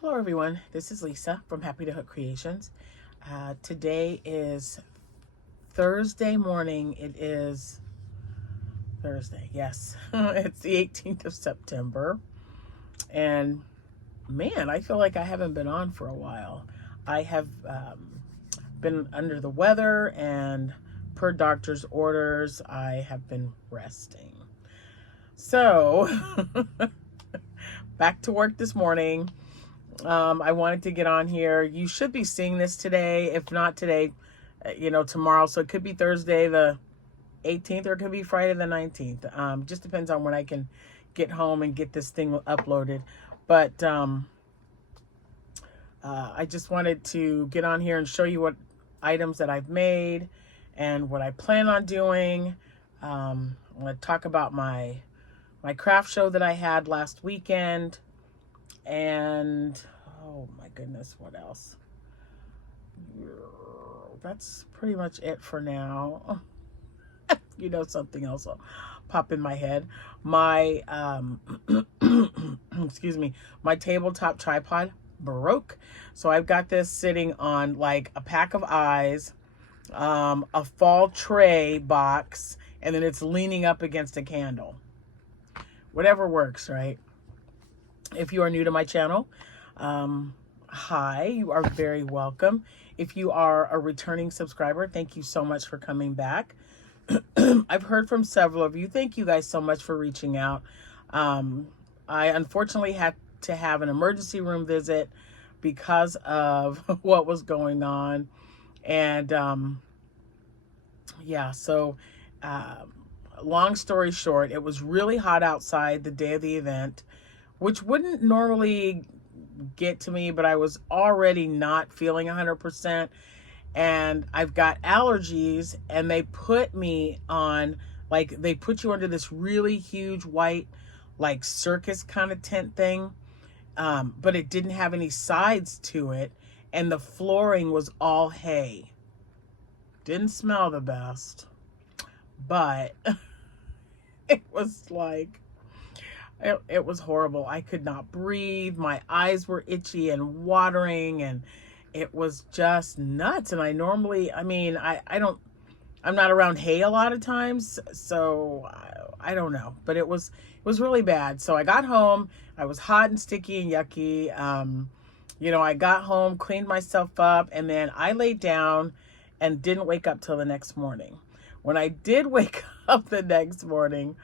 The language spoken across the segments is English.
Hello everyone, this is Lisa from Happy to Hook Creations. Today is Thursday morning. It is Thursday, yes. It's the 18th of September. And man, I feel like I haven't been on for a while. I have been under the weather, and per doctor's orders, I have been resting. So, back to work this morning. I wanted to get on here. You should be seeing this today. If not today, tomorrow. So it could be Thursday the 18th or it could be Friday the 19th. Just depends on when I can get home and get this thing uploaded. But I just wanted to get on here and show you what items that I've made and what I plan on doing. I'm going to talk about my craft show that I had last weekend. And oh my goodness, what else? That's pretty much it for now. Something else will pop in my head. My excuse me, my tabletop tripod broke, so I've got this sitting on like a pack of eyes, a fall tray box, and then it's leaning up against a candle. Whatever works, right? If you are new to my channel, hi, you are very welcome. If you are a returning subscriber, thank you so much for coming back. I've heard from several of you. Thank you guys so much for reaching out. I unfortunately had to have an emergency room visit because of what was going on. And long story short, it was really hot outside the day of the event, which wouldn't normally get to me, but I was already not feeling 100%. And I've got allergies, and they put me on, they put you under this really huge white, circus kind of tent thing. But it didn't have any sides to it. And the flooring was all hay. Didn't smell the best, but it was it was horrible. I could not breathe. My eyes were itchy and watering, and it was just nuts. And I normally, I'm not around hay a lot of times, so I don't know. But it was really bad. So I got home. I was hot and sticky and yucky. I got home, cleaned myself up, and then I laid down and didn't wake up till the next morning. When I did wake up the next morning,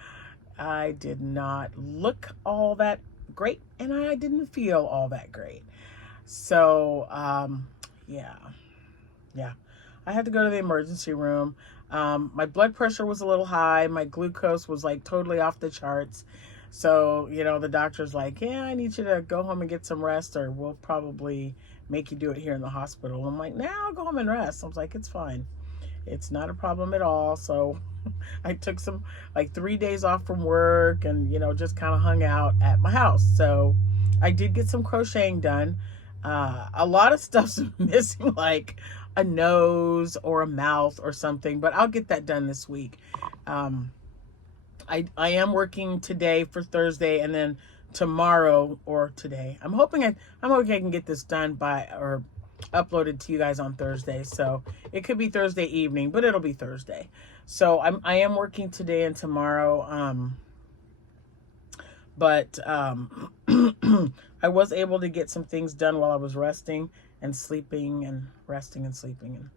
I did not look all that great, and I didn't feel all that great. So, yeah. I had to go to the emergency room. My blood pressure was a little high. My glucose was totally off the charts. So, the doctor's like, yeah, I need you to go home and get some rest, or we'll probably make you do it here in the hospital. I'm like, I'll go home and rest. I was like, it's fine. It's not a problem at all. So I took some 3 days off from work and, just kind of hung out at my house. So I did get some crocheting done. A lot of stuff's missing, like a nose or a mouth or something, but I'll get that done this week. I am working today for Thursday, and then tomorrow or today. I'm hoping I can get this done or uploaded to you guys on Thursday. So it could be Thursday evening, but it'll be Thursday. So I am working today and tomorrow. But I was able to get some things done while I was resting and sleeping, and resting and sleeping, and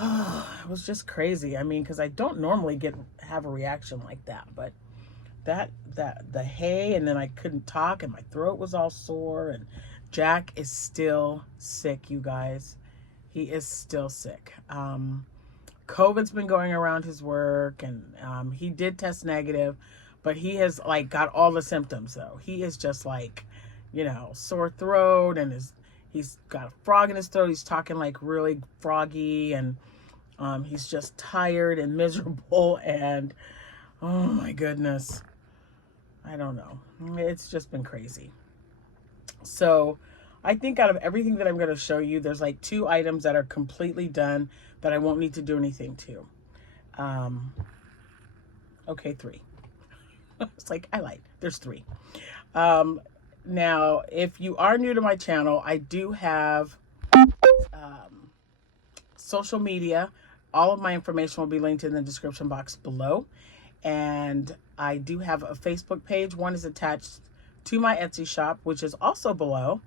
it was just crazy. Because I don't normally have a reaction like that, but the hay, and then I couldn't talk, and my throat was all sore, and Jack is still sick, you guys. He is still sick. COVID's been going around his work, and he did test negative, but he has got all the symptoms though. He is just sore throat, and he's got a frog in his throat. He's talking really froggy, and he's just tired and miserable, and oh my goodness, I don't know. It's just been crazy. So I think out of everything that I'm going to show you, there's 2 items that are completely done that I won't need to do anything to. Okay, 3. It's I lied. There's 3. Now, if you are new to my channel, I do have social media. All of my information will be linked in the description box below. And I do have a Facebook page. One is attached to my Etsy shop, which is also below.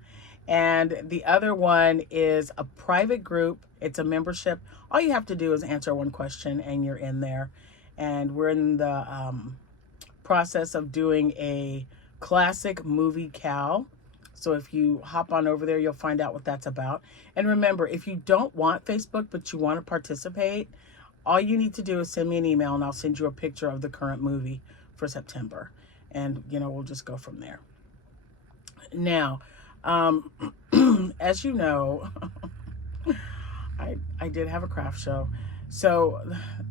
And the other one is a private group. It's a membership. All you have to do is answer one question and you're in there. And we're in the process of doing a classic movie cal. So if you hop on over there, you'll find out what that's about. And remember, if you don't want Facebook, but you want to participate, all you need to do is send me an email and I'll send you a picture of the current movie for September. And, you know, we'll just go from there. Now, as you know, I did have a craft show. So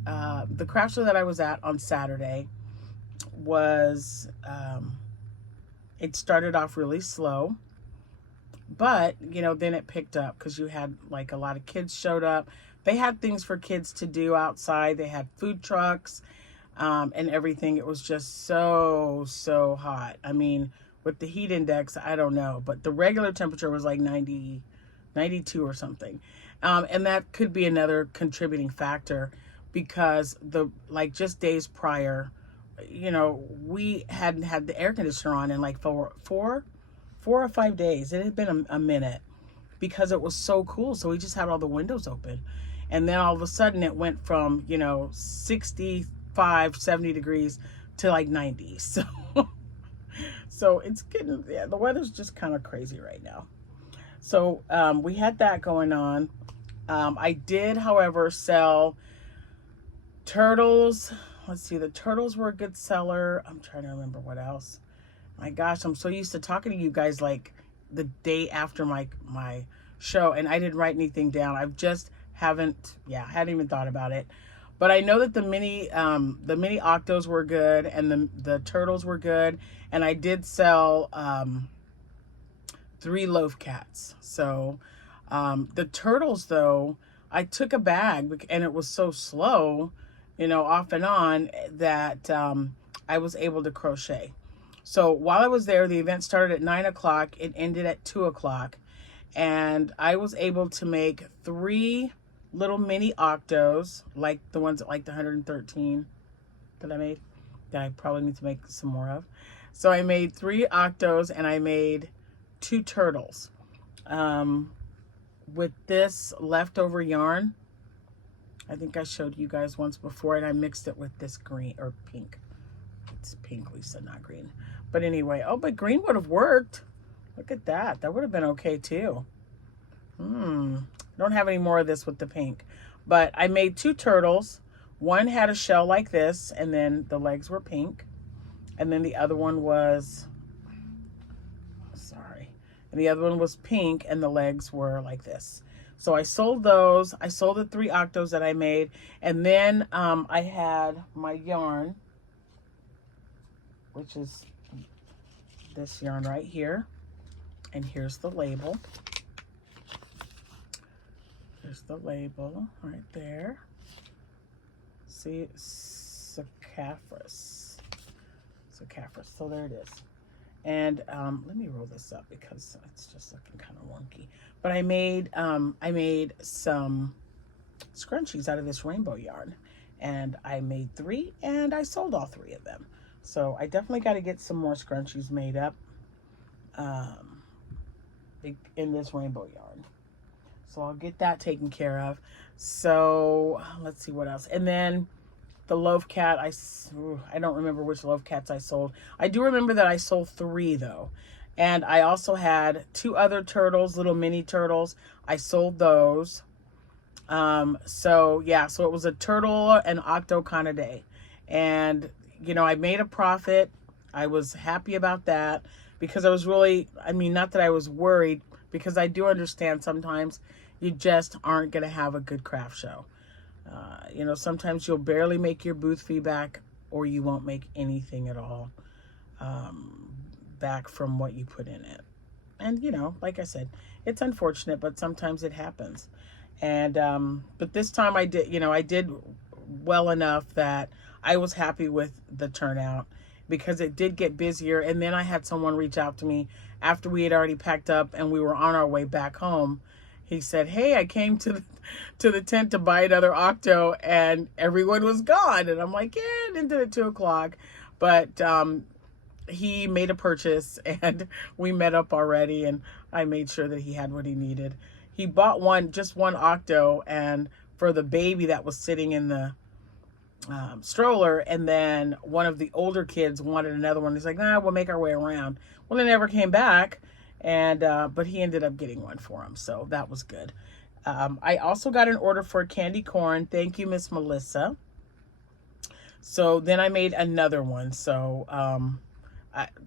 the craft show that I was at on Saturday was, it started off really slow, but, you know, then it picked up because you had like a lot of kids showed up. They had things for kids to do outside. They had food trucks and everything. It was just so hot. I mean, with the heat index, I don't know, but the regular temperature was like 90, 92 or something. And that could be another contributing factor because just days prior, you know, we hadn't had the air conditioner on in like four or 5 days. It had been a minute because it was so cool. So we just had all the windows open. And then all of a sudden it went from, you know, 65, 70 degrees to like 90. So it's getting, yeah, the weather's just kind of crazy right now. So we had that going on. I did, however, sell turtles. Let's see, the turtles were a good seller. I'm trying to remember what else. My gosh, I'm so used to talking to you guys like the day after my show, and I didn't write anything down. I've just hadn't even thought about it. But I know that the mini octos were good and the turtles were good, and I did sell 3 loaf cats. So the turtles though, I took a bag and it was so slow, you know, off and on, that I was able to crochet. So while I was there, the event started at 9 o'clock. It ended at 2 o'clock. And I was able to make 3 little mini octos, like the ones at like the 113 that I made, that I probably need to make some more of. So I made 3 octos and I made 2 turtles with this leftover yarn. I think I showed you guys once before, and I mixed it with this green or pink. It's pink, Lisa, not green. But anyway, oh, but green would have worked. Look at that. That would have been okay too. Don't have any more of this with the pink. But I made 2 turtles. One had a shell like this, and then the legs were pink. And then the other one was, and the other one was pink, and the legs were like this. So I sold those. I sold the 3 octos that I made. And then I had my yarn, which is this yarn right here. And here's the label. There's the label right there. See, Saccharus. So there it is. And let me roll this up because it's just looking kind of wonky. But I made some scrunchies out of this rainbow yarn, and I made 3, and I sold all 3 of them. So I definitely got to get some more scrunchies made up in this rainbow yarn. So I'll get that taken care of. So let's see what else. And then the loaf cat, I don't remember which loaf cats I sold. I do remember that I sold 3 though. And I also had 2 other turtles, little mini turtles. I sold those. So yeah, so it was a turtle and octo kind of day. And, you know, I made a profit. I was happy about that because I was really, I mean, not that I was worried, because I do understand sometimes you just aren't going to have a good craft show. You know, sometimes you'll barely make your booth fee back, or you won't make anything at all back from what you put in it. And, you know, like I said, it's unfortunate, but sometimes it happens. And, but this time I did, you know, I did well enough that I was happy with the turnout. because it did get busier. And then I had someone reach out to me after we had already packed up and we were on our way back home. He said, hey, I came to the tent to buy another octo and everyone was gone. And I'm like, yeah, it ended at 2 o'clock. But he made a purchase and we met up already, and I made sure that he had what he needed. He bought just one octo, and for the baby that was sitting in the stroller, and then one of the older kids wanted another one. He's like, nah, we'll make our way around. Well, they never came back, and but he ended up getting one for him, so that was good. I also got an order for candy corn. Thank you, Miss Melissa. So then I made another one. So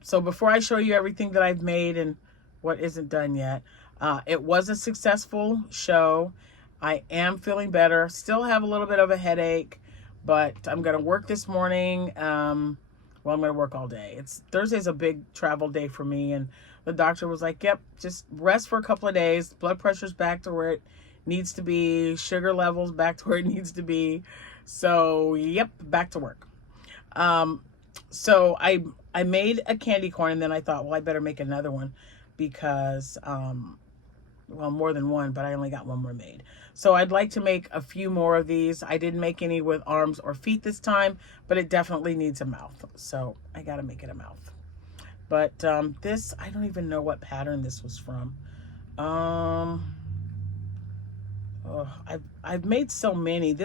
so before I show you everything that I've made and what isn't done yet, it was a successful show. I am feeling better. Still have a little bit of a headache, but I'm going to work this morning. Well, I'm going to work all day. Thursday's a big travel day for me, and the doctor was like, yep, just rest for a couple of days. Blood pressure's back to where it needs to be. Sugar levels back to where it needs to be. So, yep, back to work. So I made a candy corn, and then I thought, well, I better make another one because, well, more than one, but I only got one more made. So I'd like to make a few more of these. I didn't make any with arms or feet this time, but it definitely needs a mouth. So I got to make it a mouth. But this, I don't even know what pattern this was from. I've made so many.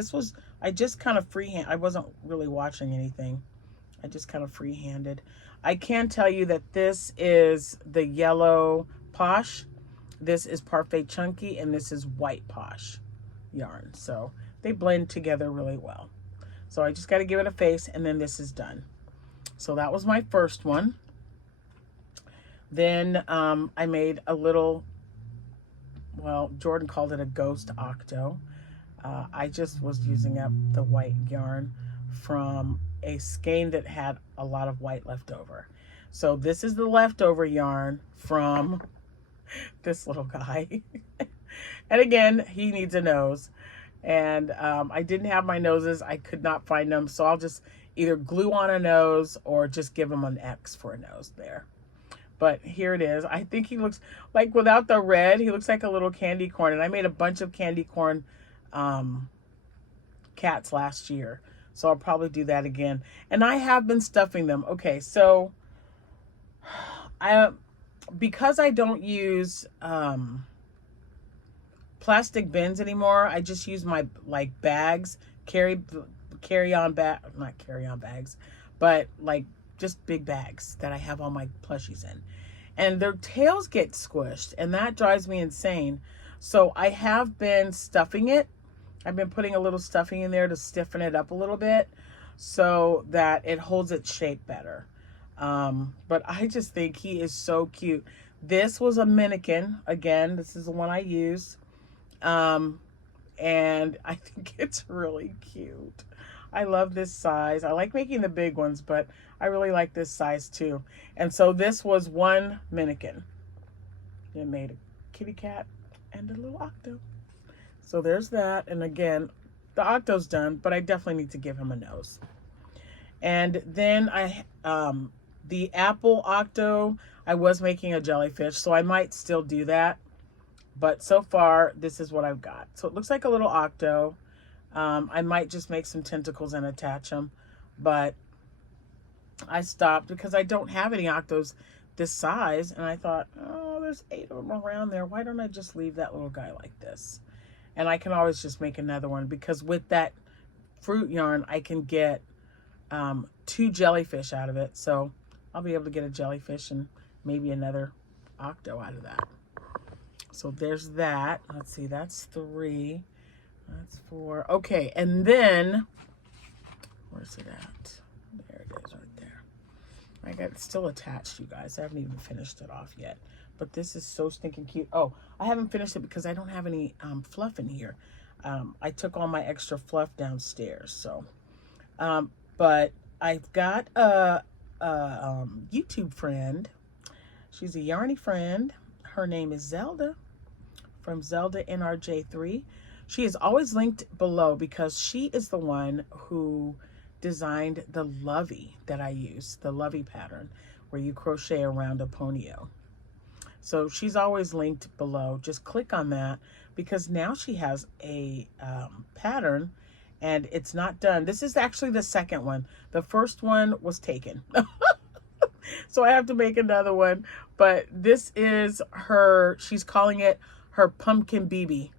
I just kind of freehand. I wasn't really watching anything. I just kind of freehanded. I can tell you that this is the yellow Posh. This is Parfait Chunky, and this is white Posh yarn. So they blend together really well. So I just got to give it a face, and then this is done. So that was my first one. Then I made a little, well, Jordan called it a ghost octo. I just was using up the white yarn from a skein that had a lot of white left over. So this is the leftover yarn from this little guy. And again, he needs a nose. And I didn't have my noses. I could not find them. So I'll just either glue on a nose or just give him an X for a nose there. But here it is. I think he looks like, without the red, he looks like a little candy corn. And I made a bunch of candy corn cats last year. So I'll probably do that again. And I have been stuffing them. Okay, so because I don't use plastic bins anymore, I just use my bags, carry-on bag, not carry-on bags, but like just big bags that I have all my plushies in. And their tails get squished, and that drives me insane. So I have been stuffing it. I've been putting a little stuffing in there to stiffen it up a little bit so that it holds its shape better. But I just think he is so cute. This was a mannequin. Again, this is the one I used. And I think it's really cute. I love this size. I like making the big ones, but I really like this size too. And so this was one mannequin. It made a kitty cat and a little octo. So there's that. And again, the octo's done, but I definitely need to give him a nose. And then the apple octo, I was making a jellyfish, so I might still do that. But so far, this is what I've got. So it looks like a little octo. I might just make some tentacles and attach them, but I stopped because I don't have any octos this size. And I thought, oh, there's 8 of them around there. Why don't I just leave that little guy like this? And I can always just make another one, because with that fruit yarn, I can get 2 jellyfish out of it. So I'll be able to get a jellyfish and maybe another octo out of that. So there's that. Let's see, that's 3. That's 4. Okay, and then, where's it at? There it is right there. I got it still attached, you guys. I haven't even finished it off yet. But this is so stinking cute. Oh, I haven't finished it because I don't have any fluff in here. I took all my extra fluff downstairs. So, but I've got a YouTube friend. She's a yarny friend. Her name is Zelda from Zelda NRJ3. She is always linked below because she is the one who designed the Lovey that I use, the Lovey pattern, where you crochet around a ponyo. So she's always linked below. Just click on that, because now she has a pattern, and it's not done. This is actually the second one. The first one was taken. So I have to make another one. But this is her, she's calling it her pumpkin BB.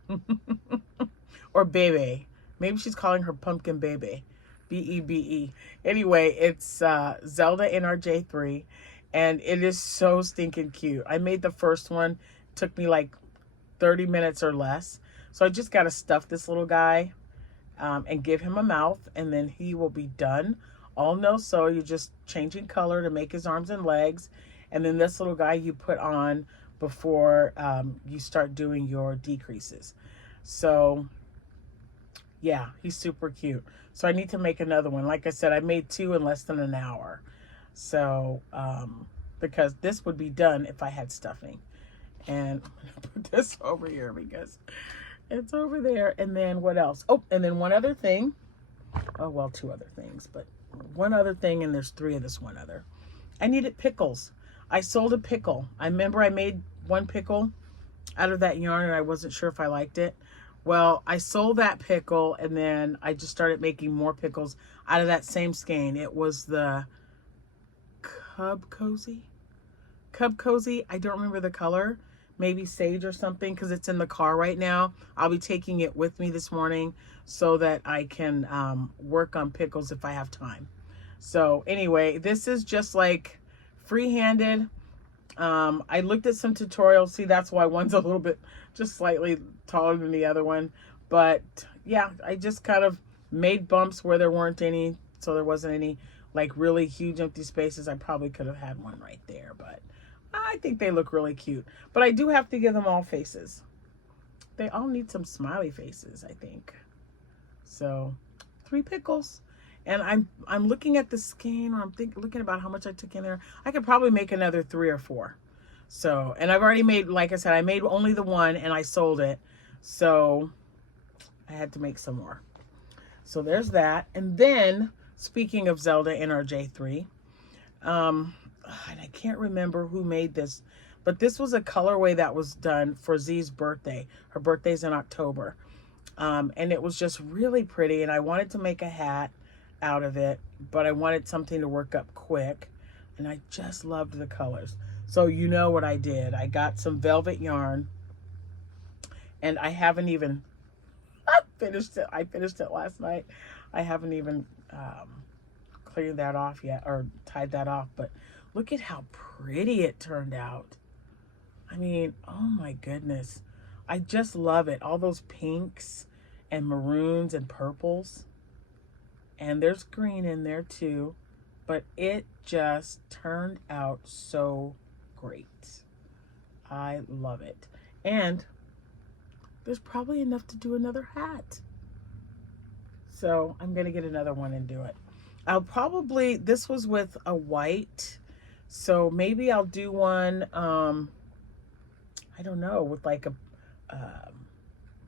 Or Bebe. Maybe she's calling her pumpkin Bebe. B-E-B-E. Anyway, it's Zelda NRJ3. And it is so stinking cute. I made the first one. Took me like 30 minutes or less. So I just got to stuff this little guy and give him a mouth. And then he will be done. All no sew. You're just changing color to make his arms and legs. And then this little guy you put on before you start doing your decreases. So yeah, he's super cute. So I need to make another one. Like I said, I made 2 in less than an hour. So, because this would be done if I had stuffing. And I'm going to put this over here because it's over there. And then what else? Oh, and then one other thing. Oh, well, 2 other things, but one other thing, and there's 3 of this one other. I needed pickles. I sold a pickle. I remember I made one pickle out of that yarn, and I wasn't sure if I liked it. Well, I sold that pickle, and then I just started making more pickles out of that same skein. It was the Cub Cozy. I don't remember the color. Maybe sage or something, because it's in the car right now. I'll be taking it with me this morning so that I can work on pickles if I have time. So anyway, this is just like free-handed. I looked at some tutorials. See, that's why one's a little bit just slightly taller than the other one. But yeah, I just kind of made bumps where there weren't any. So there wasn't any like really huge empty spaces. I probably could have had one right there, but I think they look really cute. But I do have to give them all faces. They all need some smiley faces, I think. So 3 pickles. And I'm looking at the skein, or I'm looking about how much I took in there. I could probably make another 3 or 4. So, and I've already made, like I said, I made only the one and I sold it. So I had to make some more. So there's that. And then, speaking of Zelda NRJ3, and I can't remember who made this, but this was a colorway that was done for Z's birthday. Her birthday's in October. And it was just really pretty, and I wanted to make a hat out of it, but I wanted something to work up quick, and I just loved the colors. So you know what I did. I got some velvet yarn, and I haven't even finished it. I finished it last night. I haven't even cleared that off yet, or tied that off, but look at how pretty it turned out. I mean, oh my goodness. I just love it. All those pinks and maroons and purples. And there's green in there too. But it just turned out so great. I love it. And there's probably enough to do another hat. So I'm going to get another one and do it. I'll probably, this was with a white. So maybe I'll do one, I don't know, with like a,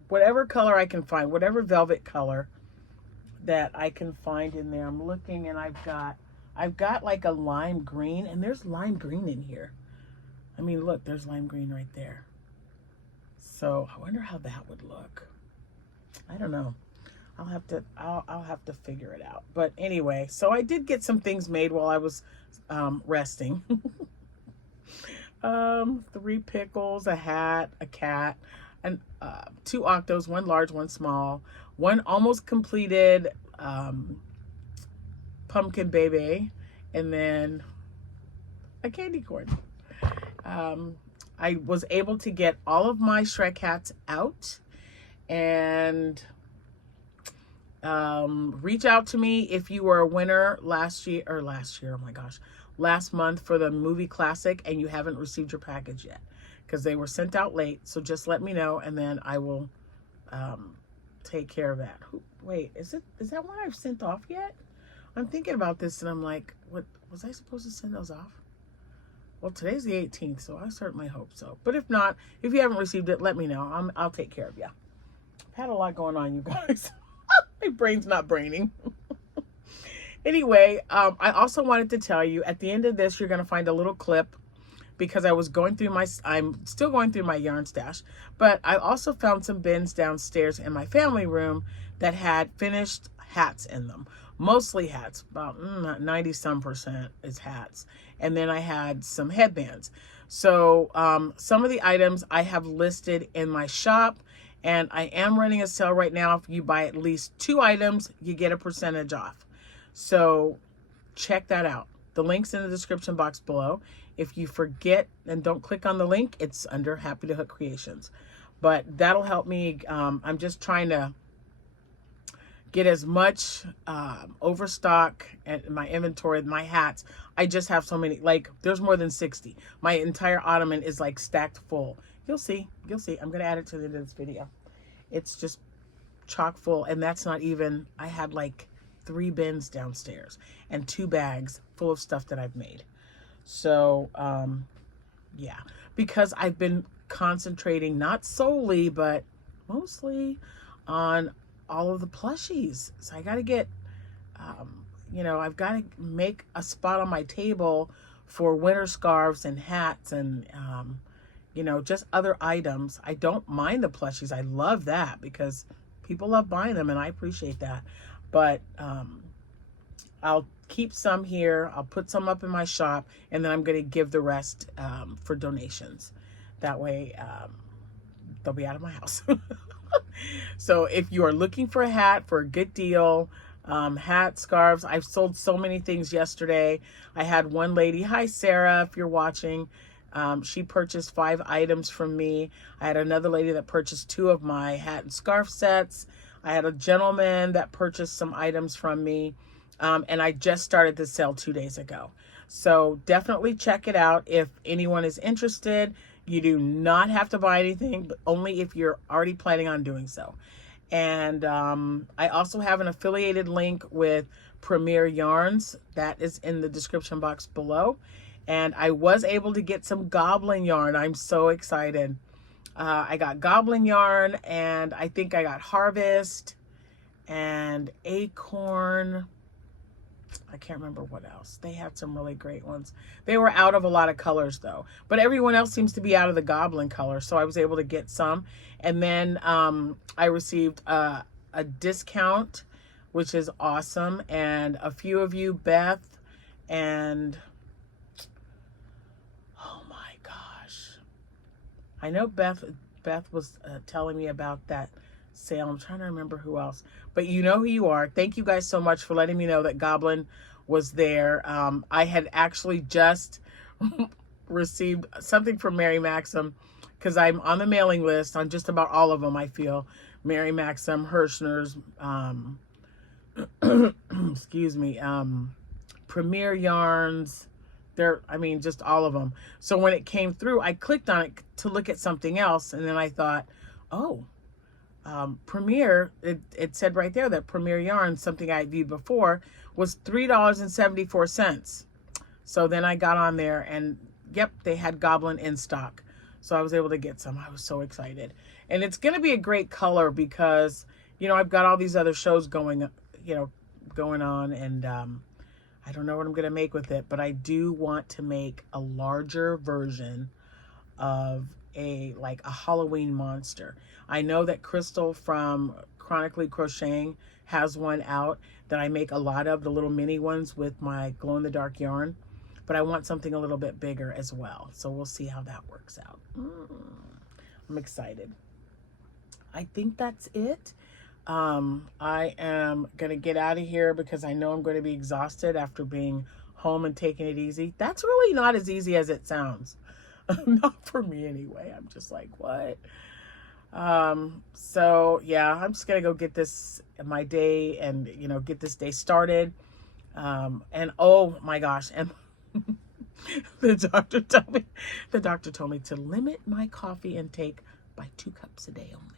whatever color I can find, whatever velvet color that I can find in there. I'm looking, and I've got like a lime green, and there's lime green in here. I mean, look, there's lime green right there. So I wonder how that would look. I don't know. I'll have to figure it out. But anyway, so I did get some things made while I was resting. 3 pickles, a hat, a cat, and 2 octos, 1 large, 1 small, 1 almost completed pumpkin baby, and then a candy corn. I was able to get all of my Shrek hats out, and reach out to me if you were a winner last month for the movie classic and you haven't received your package yet, because they were sent out late. So just let me know, and then I will take care of that. Wait, is that one I've sent off yet? I'm thinking about this, and I'm like, what was I supposed to send those off? Well, today's the 18th, so I certainly hope so. But if not, if you haven't received it, let me know. I'll take care of you. I've had a lot going on, you guys. My brain's not braining. Anyway, I also wanted to tell you at the end of this, you're going to find a little clip because I was going through I'm still going through my yarn stash, but I also found some bins downstairs in my family room that had finished hats in them. Mostly hats, about 90 some percent is hats. And then I had some headbands. So some of the items I have listed in my shop, and I am running a sale right now. If you buy at least 2 items, you get a percentage off. So check that out. The link's in the description box below. If you forget and don't click on the link, it's under Happy to Hook Creations. But that'll help me. I'm just trying to get as much overstock and my inventory, my hats. I just have so many, like there's more than 60. My entire ottoman is like stacked full. You'll see, I'm gonna add it to the end of this video. It's just chock full, and that's not even, I had like 3 bins downstairs and 2 bags full of stuff that I've made. So yeah, because I've been concentrating not solely but mostly on all of the plushies. So I got to get you know, I've got to make a spot on my table for winter scarves and hats and you know, just other items. I don't mind the plushies. I love that because people love buying them and I appreciate that. But I'll keep some here. I'll put some up in my shop, and then I'm going to give the rest for donations. That way they'll be out of my house. So if you are looking for a hat for a good deal, hat, scarves, I've sold so many things yesterday. I had one lady, hi Sarah, if you're watching, she purchased 5 items from me. I had another lady that purchased 2 of my hat and scarf sets. I had a gentleman that purchased some items from me. And I just started the sale 2 days ago. So definitely check it out if anyone is interested. You do not have to buy anything, but only if you're already planning on doing so. And I also have an affiliated link with Premier Yarns. That is in the description box below. And I was able to get some goblin yarn. I'm so excited. I got goblin yarn, and I think I got harvest and acorn. I can't remember what else. They had some really great ones. They were out of a lot of colors though, but everyone else seems to be out of the goblin color. So I was able to get some. And then I received a discount, which is awesome. And a few of you, Beth and, oh my gosh. I know Beth was telling me about that sale. I'm trying to remember who else, but you know who you are. Thank you guys so much for letting me know that Goblin was there. I had actually just received something from Mary Maxim because I'm on the mailing list on just about all of them. I feel Mary Maxim, Hirschner's, excuse me, Premier Yarns. I mean, just all of them. So when it came through, I clicked on it to look at something else, and then I thought, oh, Premier, it said right there that Premier Yarn, something I viewed before, was $3.74. So then I got on there and yep, they had Goblin in stock. So I was able to get some. I was so excited. And it's going to be a great color because, you know, I've got all these other shows going, you know, going on, and I don't know what I'm going to make with it, but I do want to make a larger version of like a Halloween monster. I know that Crystal from Chronically Crocheting has one out that I make a lot of, the little mini ones with my glow-in-the-dark yarn, but I want something a little bit bigger as well. So we'll see how that works out. I'm excited. I think that's it. I am going to get out of here because I know I'm going to be exhausted after being home and taking it easy. That's really not as easy as it sounds. Not for me anyway. I'm just like, what? So yeah, I'm just gonna go get this my day and, you know, get this day started. And oh my gosh, and the doctor told me to limit my coffee intake by 2 cups a day only.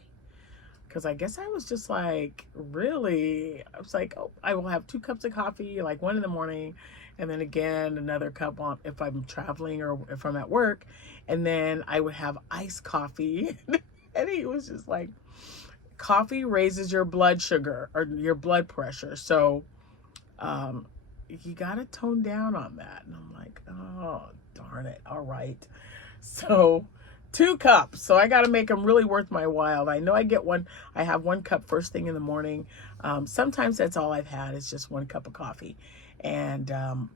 Because I guess I was just like, really? I was like, oh, I will have 2 cups of coffee, like 1 in the morning, and then again another cup on if I'm traveling or if I'm at work, and then I would have iced coffee. And he was just like, coffee raises your blood sugar or your blood pressure, so you got to tone down on that. And I'm like, oh, darn it. All right. So 2 cups. So I got to make them really worth my while. I know I have 1 cup first thing in the morning. Sometimes that's all I've had is just 1 cup of coffee. And,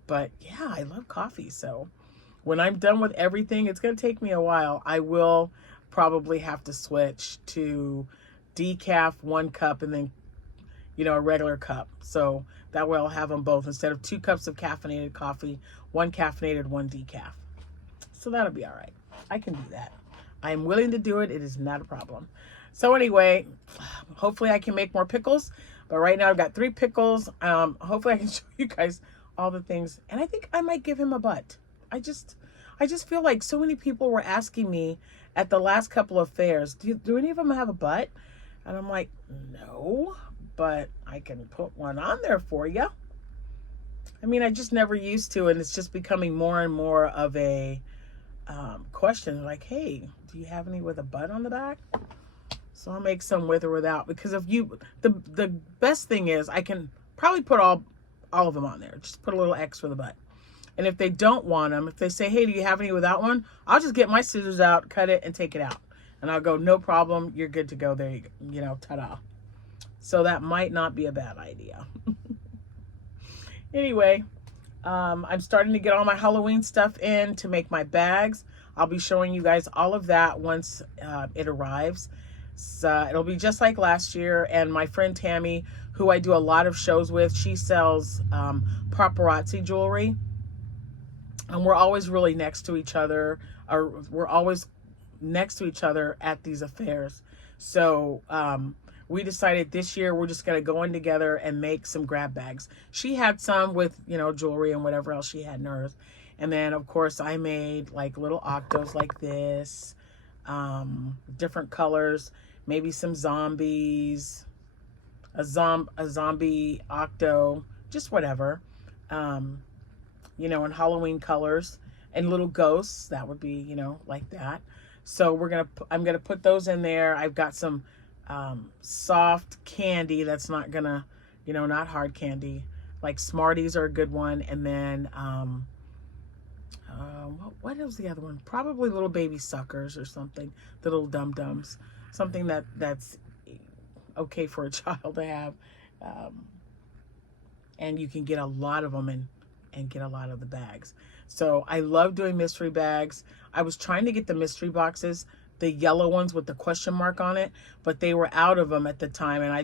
but yeah, I love coffee. So when I'm done with everything, it's going to take me a while. I will probably have to switch to decaf 1 cup and then, a regular cup. So that way I'll have them both instead of 2 cups of caffeinated coffee, 1 caffeinated, 1 decaf. So that'll be all right. I can do that. I am willing to do it. It is not a problem. So anyway, hopefully I can make more pickles. But right now I've got 3 pickles. Hopefully I can show you guys all the things. And I think I might give him a butt. I just feel like so many people were asking me at the last couple of fairs, do any of them have a butt? And I'm like, no, but I can put one on there for you. I mean, I just never used to, and it's just becoming more and more of a question. Like, hey, do you have any with a butt on the back? So I'll make some with or without, because if the best thing is I can probably put all of them on there. Just put a little X for the butt. And if they don't want them, if they say, hey, do you have any without one? I'll just get my scissors out, cut it, and take it out. And I'll go, no problem. You're good to go. There you go. Ta-da. So that might not be a bad idea. Anyway, I'm starting to get all my Halloween stuff in to make my bags. I'll be showing you guys all of that once it arrives. So it'll be just like last year. And my friend Tammy, who I do a lot of shows with, she sells paparazzi jewelry. And we're always really next to each other. Or we're always next to each other at these affairs. So we decided this year we're just going to go in together and make some grab bags. She had some with, jewelry and whatever else she had in hers. And then, of course, I made like little octos like this, different colors, maybe some zombies, a zombie octo, just whatever, in Halloween colors, and little ghosts. That would be, like that. So I'm going to put those in there. I've got some soft candy that's not gonna, not hard candy. Like Smarties are a good one. And then, what was the other one? Probably little baby suckers or something. The little dum-dums. Something that's okay for a child to have. And you can get a lot of them and get a lot of the bags. So I love doing mystery bags. I was trying to get the mystery boxes, the yellow ones with the question mark on it, but they were out of them at the time. And I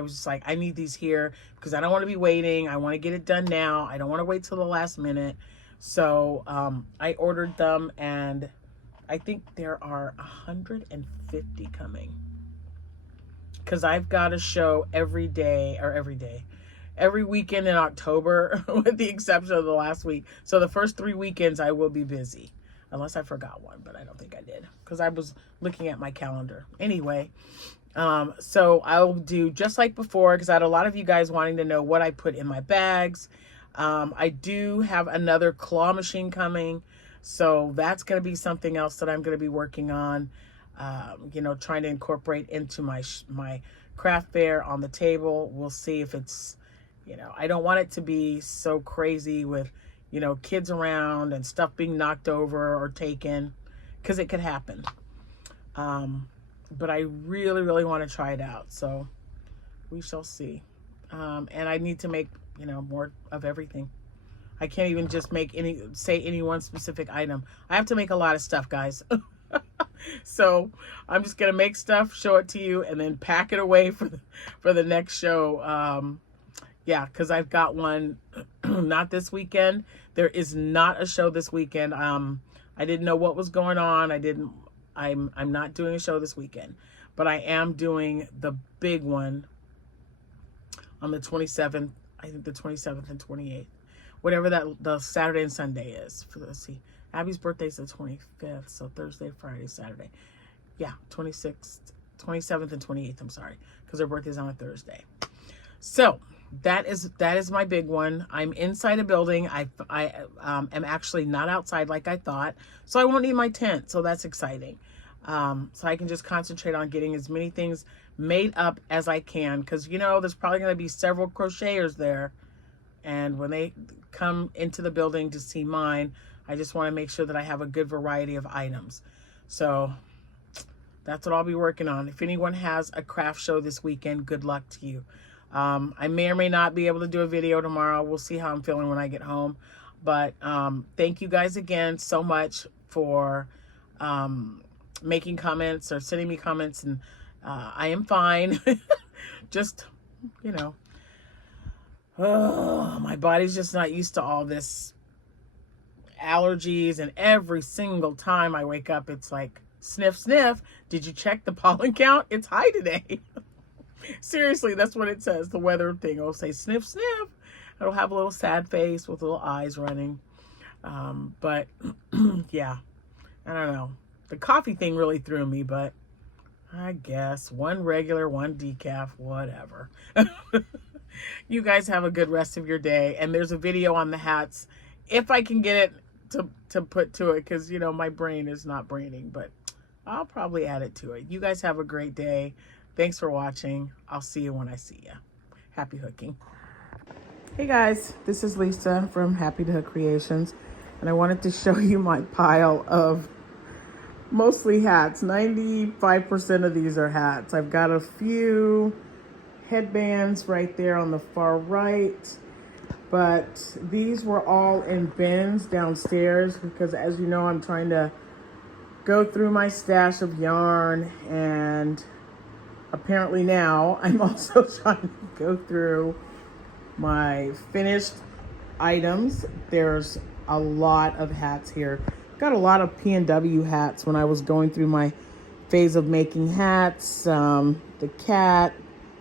was just like, I need these here because I don't want to be waiting. I want to get it done now. I don't want to wait till the last minute. So I ordered them, and I think there are 150 coming because I've got a show every weekend in October, with the exception of the last week. So the first 3 weekends I will be busy. Unless I forgot one, but I don't think I did because I was looking at my calendar. Anyway, so I'll do just like before because I had a lot of you guys wanting to know what I put in my bags. I do have another claw machine coming. So that's going to be something else that I'm going to be working on, trying to incorporate into my craft fair on the table. We'll see if it's, I don't want it to be so crazy with, kids around and stuff being knocked over or taken, because it could happen. But I really, really want to try it out. So we shall see. And I need to make, more of everything. I can't even just say any one specific item. I have to make a lot of stuff, guys. So I'm just going to make stuff, show it to you, and then pack it away for the next show. Yeah, because I've got one not this weekend. There is not a show this weekend. I didn't know what was going on. I'm not doing a show this weekend, but I am doing the big one on the 27th. I think the 27th and 28th, whatever the Saturday and Sunday is. Let's see, Abby's birthday's the 25th, so Thursday, Friday, Saturday. Yeah, 26th, 27th, and 28th. I'm sorry, because her birthday's on a Thursday. So that is my big one. I'm inside a building. I am actually not outside like I thought, so I won't need my tent. So that's exciting. So I can just concentrate on getting as many things made up as I can, because there's probably going to be several crocheters there And when they come into the building to see mine, I just want to make sure that I have a good variety of items. So that's what I'll be working on. If anyone has a craft show this weekend, good luck to you. I may or may not be able to do a video tomorrow. We'll see how I'm feeling when I get home. But thank you guys again so much for making comments or sending me comments. And I am fine. Just, you know, my body's just not used to all this allergies. And every single time I wake up, it's like, sniff, sniff. Did you check the pollen count? It's high today. Seriously, that's what it says. The weather thing will say sniff, sniff. It'll have a little sad face with little eyes running. But yeah, I don't know. The coffee thing really threw me, but I guess one regular, one decaf, whatever. You guys have a good rest of your day. And there's a video on the hats, if I can get it to put to it, because, you know, my brain is not braining, but I'll probably add it to it. You guys have a great day. Thanks for watching. I'll see you when I see you. Happy hooking. Hey guys, this is Lisa from Happy to Hook Creations, and I wanted to show you my pile of mostly hats. 95% of these are hats. I've got a few headbands right there on the far right, but these were all in bins downstairs because, as you know, I'm trying to go through my stash of yarn, and apparently now I'm also trying to go through my finished items. There's a lot of hats here. Got a lot of P&W hats when I was going through my phase of making hats. The cat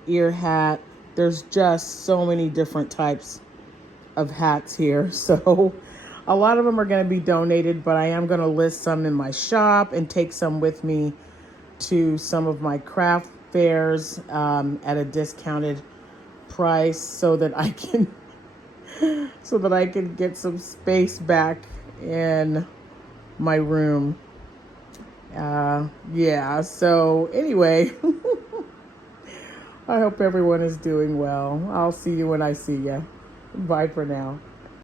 ear hat. There's just so many different types of hats here. So a lot of them are going to be donated, but I am going to list some in my shop and take some with me to some of my craft fairs at a discounted price so that I can get some space back in my room. Yeah, so anyway, I hope everyone is doing well. I'll see you when I see you. Bye for now.